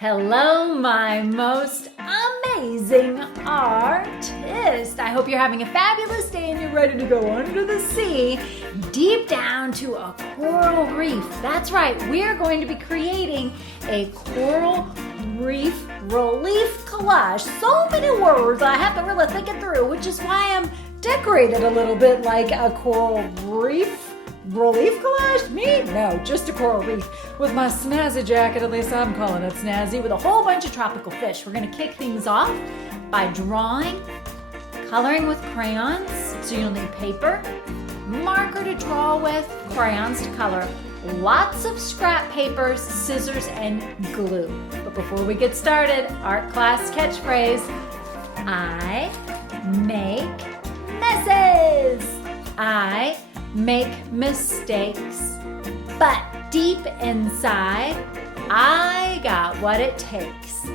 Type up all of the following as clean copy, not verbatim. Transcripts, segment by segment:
Hello, my most amazing artist. I hope you're having a fabulous day and you're ready to go under the sea, deep down to a coral reef. That's right, we're going to be creating a coral reef relief collage. So many words, I have to really think it through, which is why I'm decorated a little bit like a coral reef. Relief collage? Me? No, just a coral reef with my snazzy jacket, at least I'm calling it snazzy, with a whole bunch of tropical fish. We're gonna kick things off by drawing, coloring with crayons, so you'll need paper, marker to draw with, crayons to color, lots of scrap papers, scissors, and glue. But before we get started, art class catchphrase, I make messes. I make mistakes, but deep inside, I got what it takes.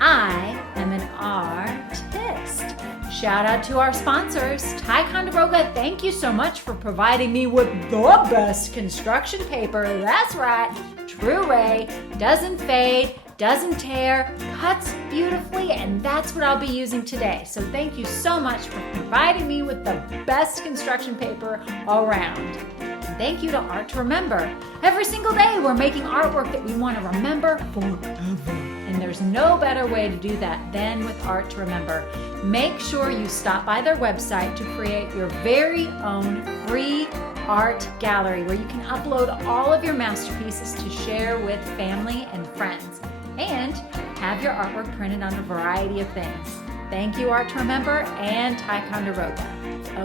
I am an artist. Shout out to our sponsors, Ticonderoga. Thank you so much for providing me with the best construction paper. That's right, True Ray, doesn't fade, doesn't tear, cuts beautifully, and that's what I'll be using today. So thank you so much for providing me with the best construction paper around. And thank you to Art to Remember. Every single day we're making artwork that we want to remember forever. And there's no better way to do that than with Art to Remember. Make sure you stop by their website to create your very own free art gallery where you can upload all of your masterpieces to share with family and friends, and have your artwork printed on a variety of things. Thank you, Art to Remember and Ticonderoga.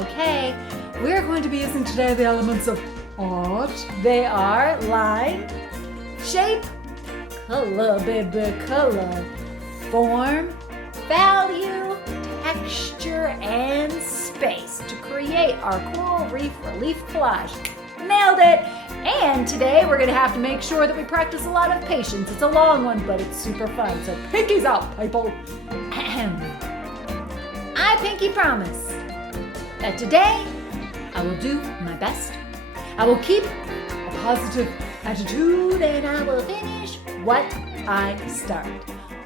Okay, we're going to be using today the elements of art. They are line, shape, color, baby, color, form, value, texture, and space to create our coral reef relief collage. Nailed it! And today we're gonna have to make sure that we practice a lot of patience. It's a long one, but it's super fun. So pinkies out, people. I pinky promise that today I will do my best. I will keep a positive attitude and I will finish what I start.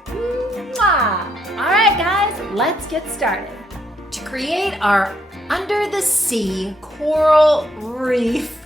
Mwah! All right, guys, let's get started. To create our under the sea coral reef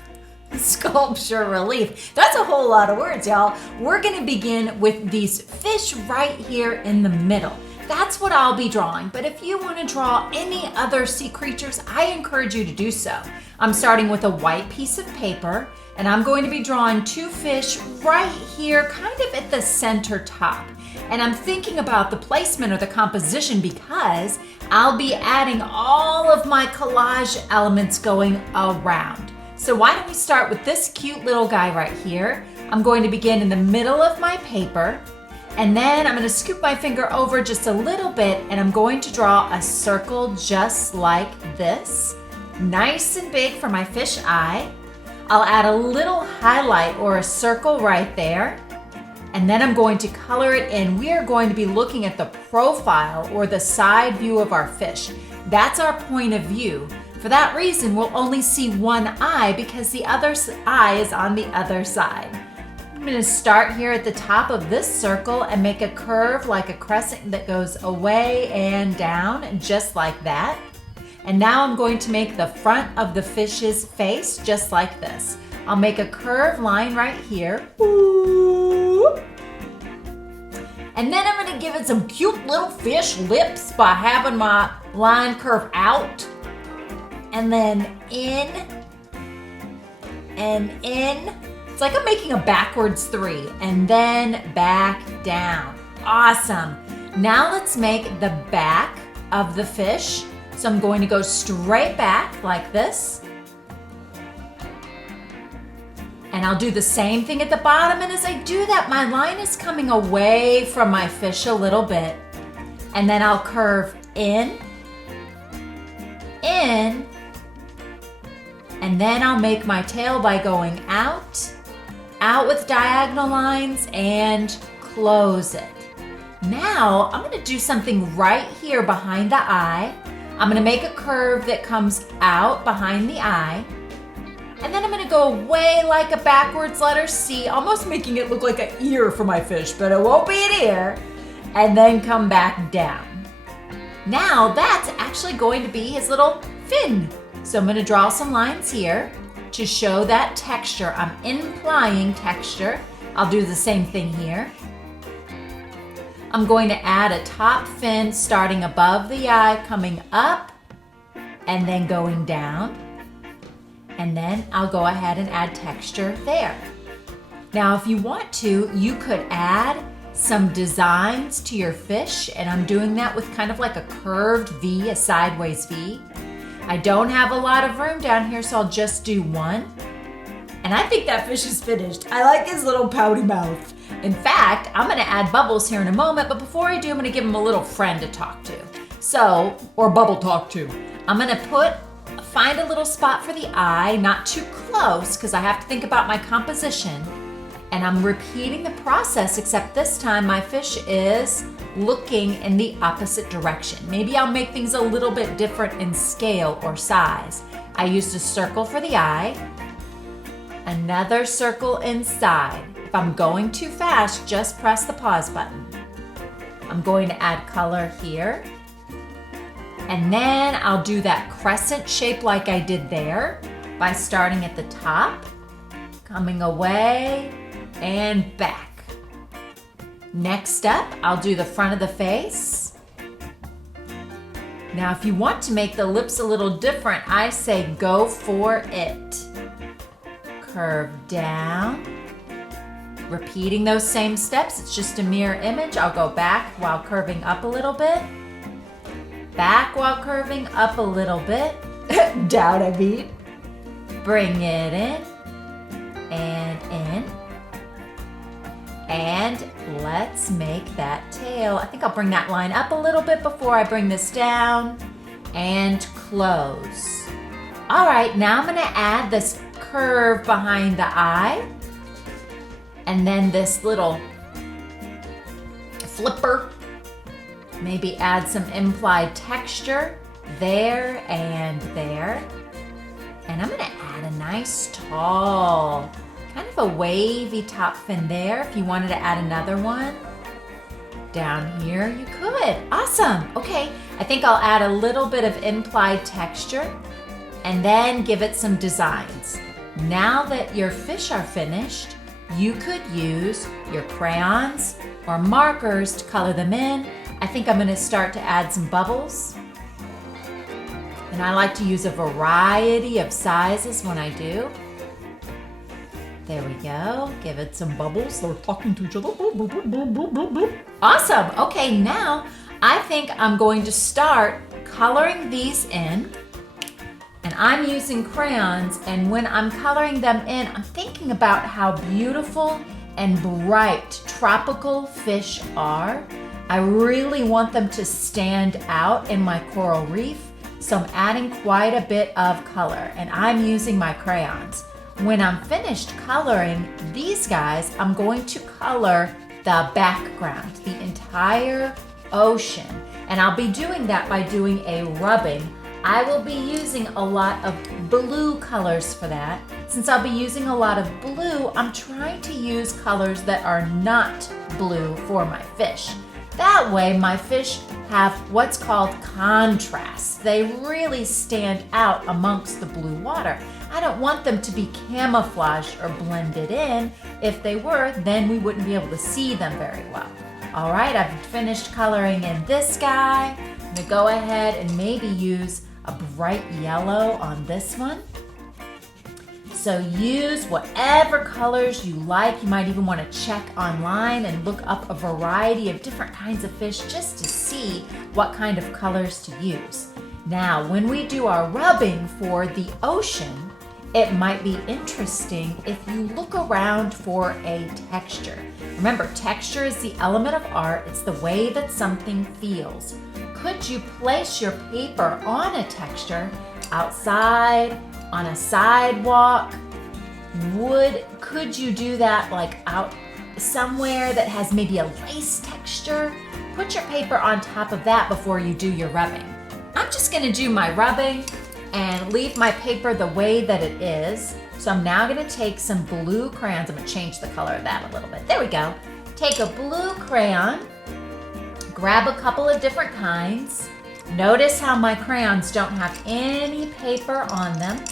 sculpture relief. That's a whole lot of words, y'all. We're gonna begin with these fish right here in the middle. That's what I'll be drawing, but if you wanna draw any other sea creatures, I encourage you to do so. I'm starting with a white piece of paper, and I'm going to be drawing two fish right here, kind of at the center top. And I'm thinking about the placement or the composition because I'll be adding all of my collage elements going around. So why don't we start with this cute little guy right here. I'm going to begin in the middle of my paper, and then I'm going to scoop my finger over just a little bit, and I'm going to draw a circle just like this. Nice and big for my fish eye. I'll add a little highlight or a circle right there, and then I'm going to color it in. We are going to be looking at the profile or the side view of our fish. That's our point of view. For that reason, we'll only see one eye because the other eye is on the other side. I'm going to start here at the top of this circle and make a curve like a crescent that goes away and down, just like that. And now I'm going to make the front of the fish's face just like this. I'll make a curved line right here. Ooh. And then I'm going to give it some cute little fish lips by having my line curve out. And then in, and in. It's like I'm making a backwards 3, and then back down. Awesome. Now let's make the back of the fish. So I'm going to go straight back like this. And I'll do the same thing at the bottom, and as I do that, my line is coming away from my fish a little bit. And then I'll curve in, and then I'll make my tail by going out with diagonal lines, and close it. Now, I'm gonna do something right here behind the eye. I'm gonna make a curve that comes out behind the eye, And then I'm gonna go away like a backwards letter C, almost making it look like an ear for my fish, but it won't be an ear. And then come back down. Now that's actually going to be his little fin. So I'm gonna draw some lines here to show that texture. I'm implying texture. I'll do the same thing here. I'm going to add a top fin starting above the eye, coming up, and then going down. And then I'll go ahead and add texture there. Now, if you want to, you could add some designs to your fish, and I'm doing that with kind of like a curved V, a sideways V. I don't have a lot of room down here, so I'll just do one. And I think that fish is finished. I like his little pouty mouth. In fact, I'm gonna add bubbles here in a moment, but before I do, I'm gonna give him a little friend to talk to. So, or bubble talk to. I'm gonna find a little spot for the eye, not too close, because I have to think about my composition. And I'm repeating the process, except this time my fish is looking in the opposite direction. Maybe I'll make things a little bit different in scale or size. I used a circle for the eye, another circle inside. If I'm going too fast, just press the pause button. I'm going to add color here. And then I'll do that crescent shape like I did there by starting at the top, coming away, and back. Next up, I'll do the front of the face. Now, if you want to make the lips a little different, I say go for it. Curve down. Repeating those same steps, it's just a mirror image. I'll go back while curving up a little bit. Back while curving up a little bit. Down, I mean. Bring it in. And in. And let's make that tail. I think I'll bring that line up a little bit before I bring this down. And close. All right, now I'm gonna add this curve behind the eye. And then this little flipper. Maybe add some implied texture there and there. And I'm gonna add a nice tall, kind of a wavy top fin there. If you wanted to add another one down here, you could. Awesome. Okay, I think I'll add a little bit of implied texture and then give it some designs. Now that your fish are finished, you could use your crayons or markers to color them in. I think I'm gonna start to add some bubbles. And I like to use a variety of sizes when I do. There we go. Give it some bubbles. They're talking to each other. Awesome. Okay, now I think I'm going to start coloring these in. And I'm using crayons, and when I'm coloring them in, I'm thinking about how beautiful and bright tropical fish are. I really want them to stand out in my coral reef, so I'm adding quite a bit of color, and I'm using my crayons. When I'm finished coloring these guys, I'm going to color the background, the entire ocean, and I'll be doing that by doing a rubbing. I will be using a lot of blue colors for that. Since I'll be using a lot of blue, I'm trying to use colors that are not blue for my fish. That way my fish have what's called contrast. They really stand out amongst the blue water. I don't want them to be camouflaged or blended in. If they were, then we wouldn't be able to see them very well. All right, I've finished coloring in this guy. I'm gonna go ahead and maybe use a bright yellow on this one. So use whatever colors you like. You might even want to check online and look up a variety of different kinds of fish just to see what kind of colors to use. Now, when we do our rubbing for the ocean, it might be interesting if you look around for a texture. Remember, texture is the element of art. It's the way that something feels. Could you place your paper on a texture outside, on a sidewalk? Could you do that like out somewhere that has maybe a lace texture? Put your paper on top of that before you do your rubbing. I'm just gonna do my rubbing and leave my paper the way that it is. So I'm now gonna take some blue crayons. I'm gonna change the color of that a little bit. There we go. Take a blue crayon, grab a couple of different kinds. Notice how my crayons don't have any paper on them.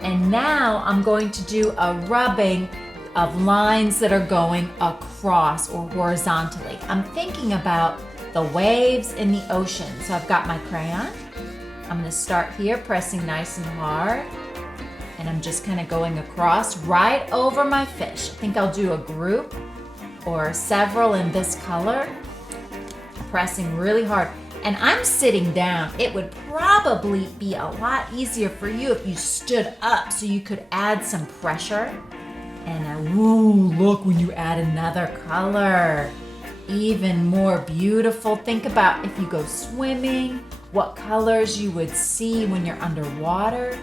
And now I'm going to do a rubbing of lines that are going across or horizontally. I'm thinking about the waves in the ocean. So I've got my crayon. I'm gonna start here, pressing nice and hard. And I'm just kind of going across right over my fish. I think I'll do a group or several in this color, pressing really hard. And I'm sitting down. It would probably be a lot easier for you if you stood up so you could add some pressure. And ooh, look when you add another color. Even more beautiful. Think about if you go swimming, what colors you would see when you're underwater.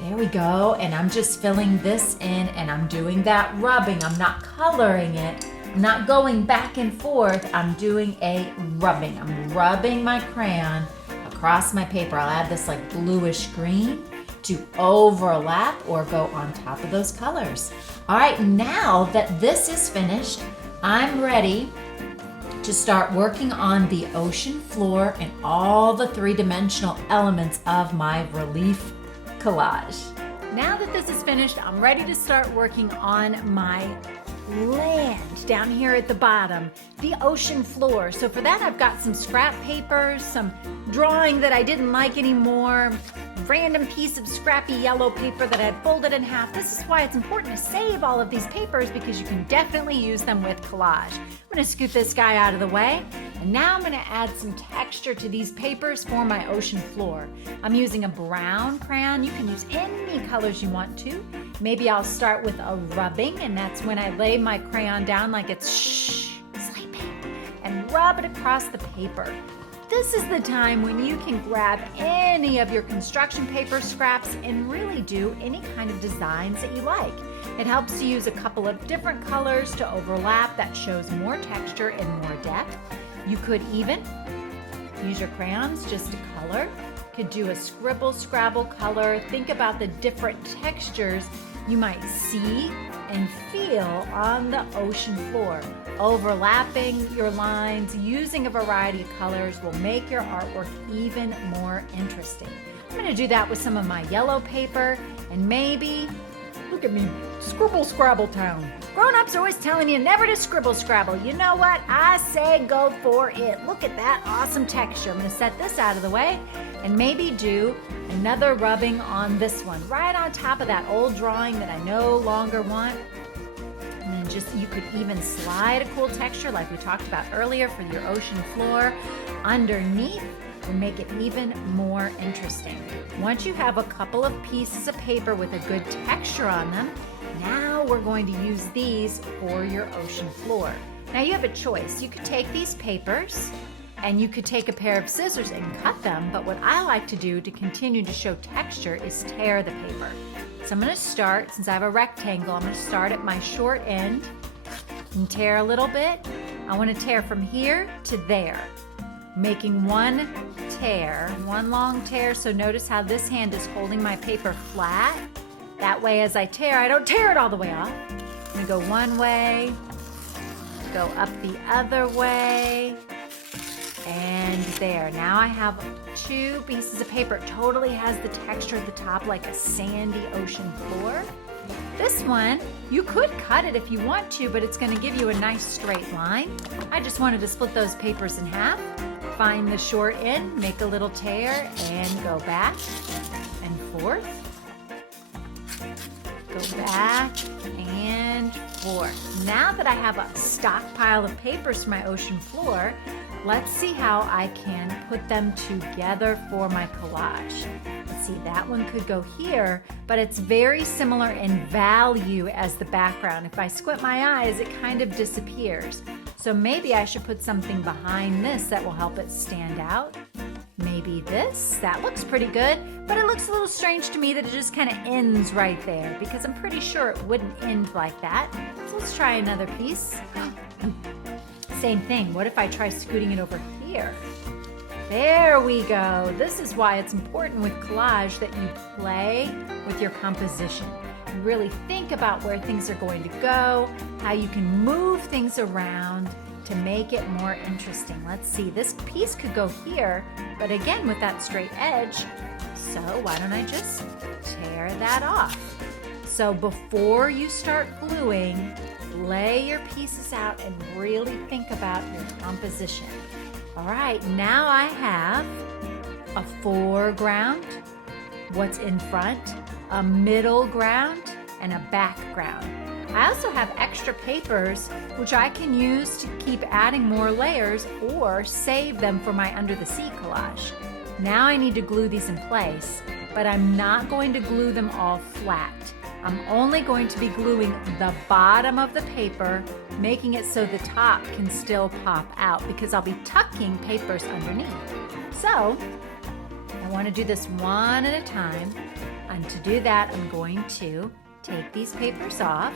There we go. And I'm just filling this in and I'm doing that rubbing. I'm not coloring it. I'm not going back and forth. I'm doing a rubbing. I'm rubbing my crayon across my paper. I'll add this like bluish green to overlap or go on top of those colors. All right, now that this is finished, I'm ready to start working on the ocean floor and all the three-dimensional elements of my relief collage. Now that this is finished, I'm ready to start working on my land down here at the bottom, the ocean floor. So for that, I've got some scrap paper, some drawing that I didn't like anymore, random piece of scrappy yellow paper that I had folded in half. This is why it's important to save all of these papers because you can definitely use them with collage. I'm gonna scoot this guy out of the way. And now I'm gonna add some texture to these papers for my ocean floor. I'm using a brown crayon. You can use any colors you want to. Maybe I'll start with a rubbing, and that's when I lay my crayon down like it's sleeping and rub it across the paper. This is the time when you can grab any of your construction paper scraps and really do any kind of designs that you like. It helps to use a couple of different colors to overlap. That shows more texture and more depth. You could even use your crayons just to color. Could do a scribble scrabble color. Think about the different textures you might see and feel on the ocean floor. Overlapping your lines, using a variety of colors will make your artwork even more interesting. I'm gonna do that with some of my yellow paper and maybe, look at me, scribble scrabble town. Grown-ups are always telling you never to scribble scrabble. You know what? I say go for it. Look at that awesome texture. I'm gonna set this out of the way and maybe do another rubbing on this one, right on top of that old drawing that I no longer want. And then just, you could even slide a cool texture like we talked about earlier for your ocean floor underneath and make it even more interesting. Once you have a couple of pieces of paper with a good texture on them, now we're going to use these for your ocean floor. Now you have a choice. You could take these papers and you could take a pair of scissors and cut them, but what I like to do to continue to show texture is tear the paper. So I'm gonna start, since I have a rectangle, I'm gonna start at my short end and tear a little bit. I wanna tear from here to there, making one tear, one long tear. So notice how this hand is holding my paper flat. That way as I tear, I don't tear it all the way off. I'm gonna go one way, go up the other way, and there. Now I have two pieces of paper. It totally has the texture at the top like a sandy ocean floor. This one, you could cut it if you want to, but it's gonna give you a nice straight line. I just wanted to split those papers in half, find the short end, make a little tear, and go back and forth. Go back and forth. Now that I have a stockpile of papers for my ocean floor, let's see how I can put them together for my collage. Let's see, that one could go here, but it's very similar in value as the background. If I squint my eyes, it kind of disappears. So maybe I should put something behind this that will help it stand out. Maybe this, that looks pretty good, but it looks a little strange to me that it just kind of ends right there because I'm pretty sure it wouldn't end like that. So let's try another piece. Same thing, what if I try scooting it over here? There we go. This is why it's important with collage that you play with your composition. can really think about where things are going to go, how you can move things around to make it more interesting. Let's see, this piece could go here, but again with that straight edge, so why don't I just tear that off? So before you start gluing, lay your pieces out and really think about your composition. All right, now I have a foreground, what's in front, a middle ground, and a background. I also have extra papers which I can use to keep adding more layers or save them for my under the sea collage. Now I need to glue these in place, but I'm not going to glue them all flat. I'm only going to be gluing the bottom of the paper, making it so the top can still pop out because I'll be tucking papers underneath. So I want to do this one at a time, and to do that I'm going to take these papers off,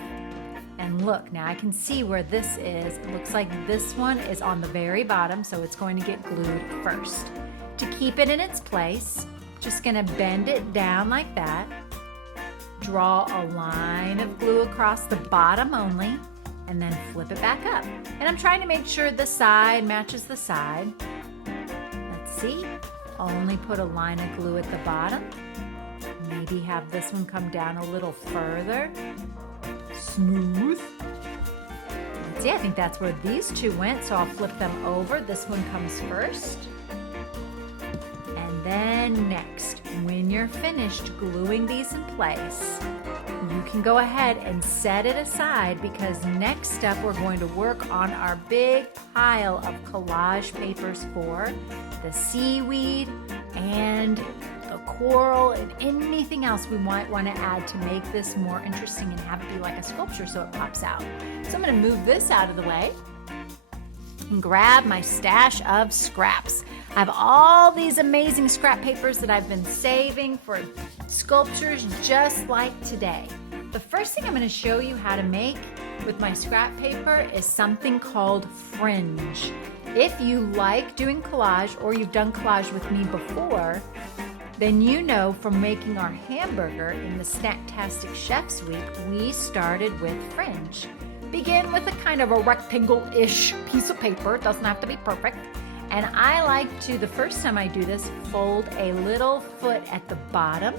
and look, now I can see where this is. It looks like this one is on the very bottom, so it's going to get glued first. To keep it in its place, just going to bend it down like that, draw a line of glue across the bottom only, and then flip it back up. And I'm trying to make sure the side matches the side. Let's see, only put a line of glue at the bottom. Maybe have this one come down a little further. Smooth. Let's see, I think that's where these two went, so I'll flip them over. This one comes first. And then next, when you're finished gluing these in place, you can go ahead and set it aside because next up we're going to work on our big pile of collage papers for the seaweed and the coral and anything else we might want to add to make this more interesting and have it be like a sculpture so it pops out. So I'm going to move this out of the way and grab my stash of scraps. I have all these amazing scrap papers that I've been saving for sculptures just like today. The first thing I'm going to show you how to make with my scrap paper is something called Fringe. If you like doing collage or you've done collage with me before, then you know from making our hamburger in the Snacktastic Chef's Week, we started with Fringe. Begin with a kind of a rectangle-ish piece of paper. It doesn't have to be perfect. And I like to, the first time I do this, fold a little foot at the bottom.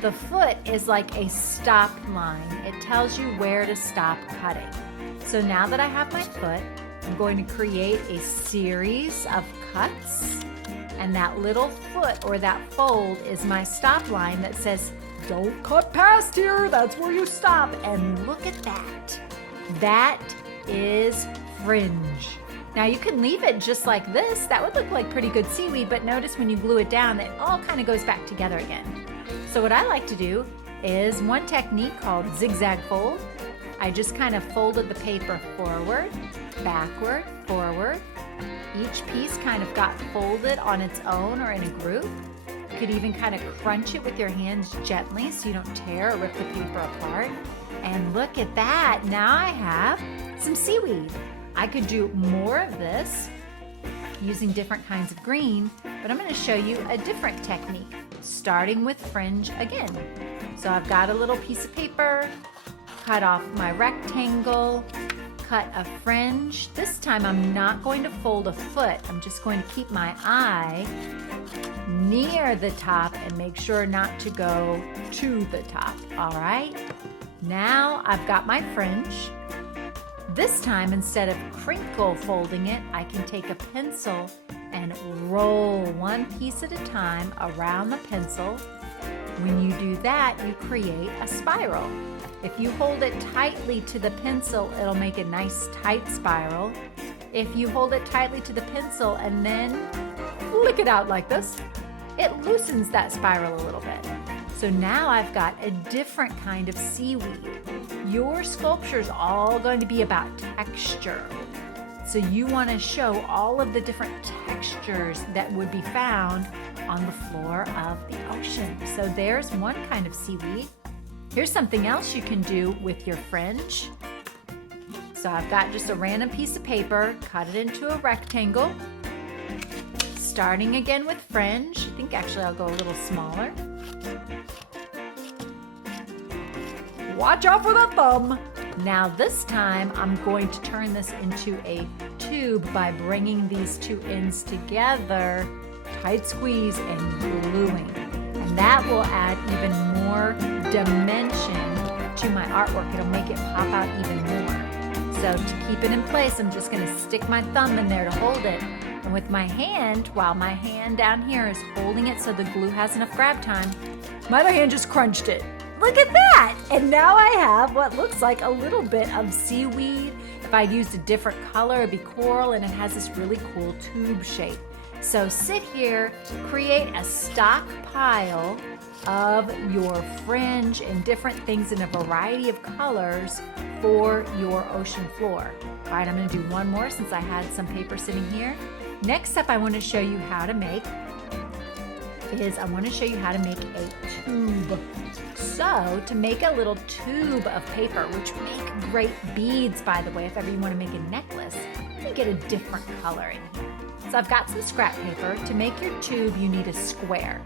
The foot is like a stop line. It tells you where to stop cutting. So now that I have my foot, I'm going to create a series of cuts. And that little foot or that fold is my stop line that says, don't cut past here, that's where you stop. And look at that. That is Fringe. Now you can leave it just like this. That would look like pretty good seaweed, but notice when you glue it down, it all kind of goes back together again. So what I like to do is one technique called zigzag fold. I just kind of folded the paper forward, backward, forward. Each piece kind of got folded on its own or in a group. You could even kind of crunch it with your hands gently so you don't tear or rip the paper apart. And look at that, now I have some seaweed. I could do more of this using different kinds of green, but I'm going to show you a different technique, starting with Fringe again. So I've got a little piece of paper, cut off my rectangle, cut a fringe. This time I'm not going to fold a foot. I'm just going to keep my eye near the top and make sure not to go to the top. All right, now I've got my fringe. This time, instead of crinkle folding it, I can take a pencil and roll one piece at a time around the pencil. When you do that, you create a spiral. If you hold it tightly to the pencil, it'll make a nice tight spiral. If you hold it tightly to the pencil and then flick it out like this, it loosens that spiral a little bit. So now I've got a different kind of seaweed. Your sculpture is all going to be about texture. So you want to show all of the different textures that would be found on the floor of the ocean. So there's one kind of seaweed. Here's something else you can do with your fringe. So I've got just a random piece of paper, cut it into a rectangle. Starting again with fringe. I think actually I'll go a little smaller. Watch out for the thumb. Now this time I'm going to turn this into a tube by bringing these two ends together, tight squeeze and gluing. And that will add even more dimension to my artwork. It'll make it pop out even more. So to keep it in place, I'm just gonna stick my thumb in there to hold it. And with my hand, while my hand down here is holding it so the glue has enough grab time, my other hand just crunched it. Look at that! And now I have what looks like a little bit of seaweed. If I'd used a different color, it'd be coral, and it has this really cool tube shape. So sit here, create a stockpile of your fringe and different things in a variety of colors for your ocean floor. All right, I'm gonna do one more since I had some paper sitting here. Next up, I wanna show you how to make a tube. So to make a little tube of paper, which make great beads, by the way, if ever you wanna make a necklace, you get a different color in here. So I've got some scrap paper. To make your tube, you need a square.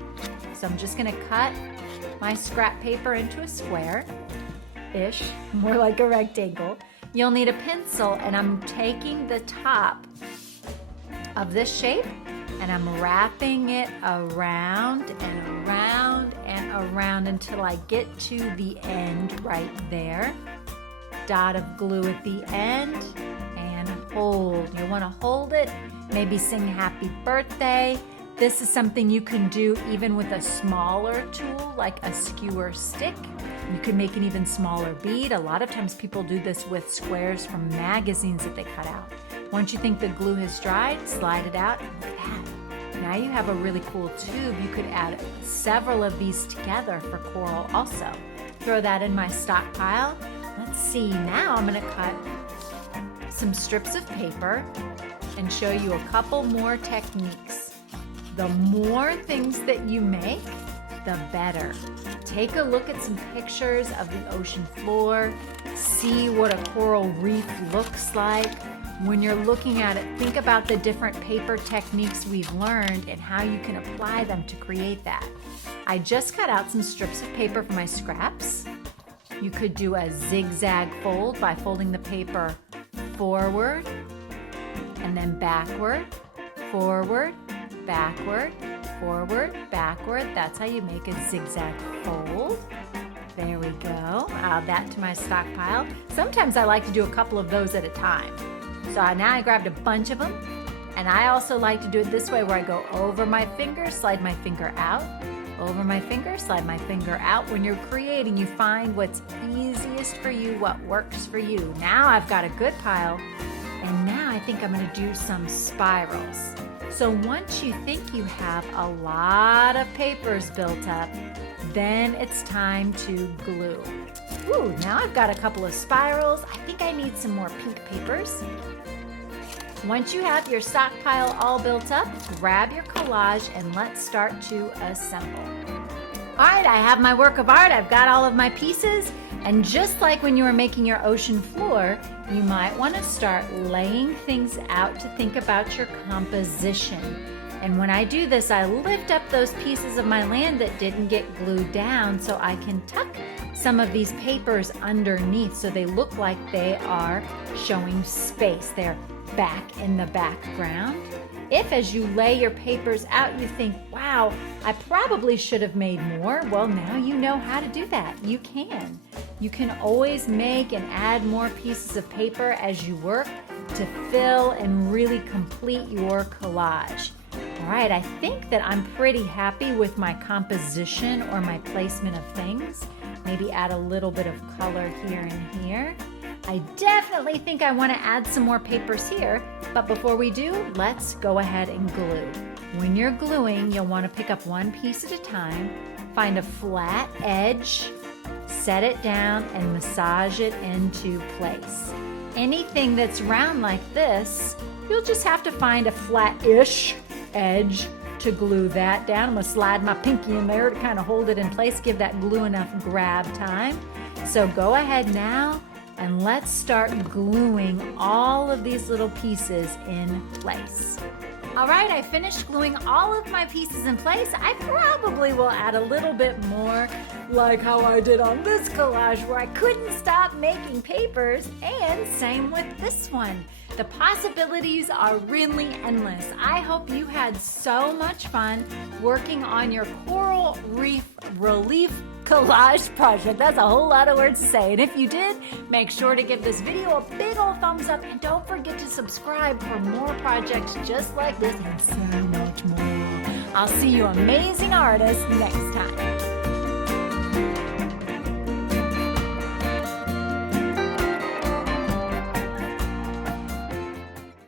So I'm just gonna cut my scrap paper into a square-ish, more like a rectangle. You'll need a pencil, and I'm taking the top of this shape and I'm wrapping it around and around and around until I get to the end right there. Dot of glue at the end and hold. You'll want to hold it, maybe sing happy birthday. This is something you can do even with a smaller tool like a skewer stick. You can make an even smaller bead. A lot of times people do this with squares from magazines that they cut out. Once you think the glue has dried, slide it out, and look at that. Now you have a really cool tube. You could add several of these together for coral also. Throw that in my stockpile. Let's see, now I'm gonna cut some strips of paper and show you a couple more techniques. The more things that you make, the better. Take a look at some pictures of the ocean floor. See what a coral reef looks like. When you're looking at it, think about the different paper techniques we've learned and how you can apply them to create that. I just cut out some strips of paper for my scraps. You could do a zigzag fold by folding the paper forward and then backward, forward, backward, forward, backward. That's how you make a zigzag fold. There we go. Add that to my stockpile. Sometimes I like to do a couple of those at a time. So now I grabbed a bunch of them, and I also like to do it this way where I go over my finger, slide my finger out, over my finger, slide my finger out. When you're creating, you find what's easiest for you, what works for you. Now I've got a good pile, and now I think I'm gonna do some spirals. So once you think you have a lot of papers built up, then it's time to glue. Ooh, now I've got a couple of spirals. I think I need some more pink papers. Once you have your stockpile all built up, grab your collage and let's start to assemble. All right, I have my work of art. I've got all of my pieces. And just like when you were making your ocean floor, you might want to start laying things out to think about your composition. And when I do this, I lift up those pieces of my land that didn't get glued down so I can tuck some of these papers underneath so they look like they are showing space. They're back in the background. If as you lay your papers out, you think, wow, I probably should have made more, well, now you know how to do that. You can. You can always make and add more pieces of paper as you work to fill and really complete your collage. All right, I think that I'm pretty happy with my composition or my placement of things. Maybe add a little bit of color here and here. I definitely think I want to add some more papers here, but before we do, let's go ahead and glue. When you're gluing, you'll want to pick up one piece at a time, find a flat edge, set it down, and massage it into place. Anything that's round like this, you'll just have to find a flat-ish edge to glue that down. I'm going to slide my pinky in there to kind of hold it in place, give that glue enough grab time. So go ahead now And let's start gluing all of these little pieces in place. All right, I finished gluing all of my pieces in place. I probably will add a little bit more, like how I did on this collage where I couldn't stop making papers, and same with this one. The possibilities are really endless. I hope you had so much fun working on your coral reef relief collage project. That's a whole lot of words to say. And if you did, make sure to give this video a big old thumbs up, and don't forget to subscribe for more projects just like this and so much more. I'll see you amazing artists next time.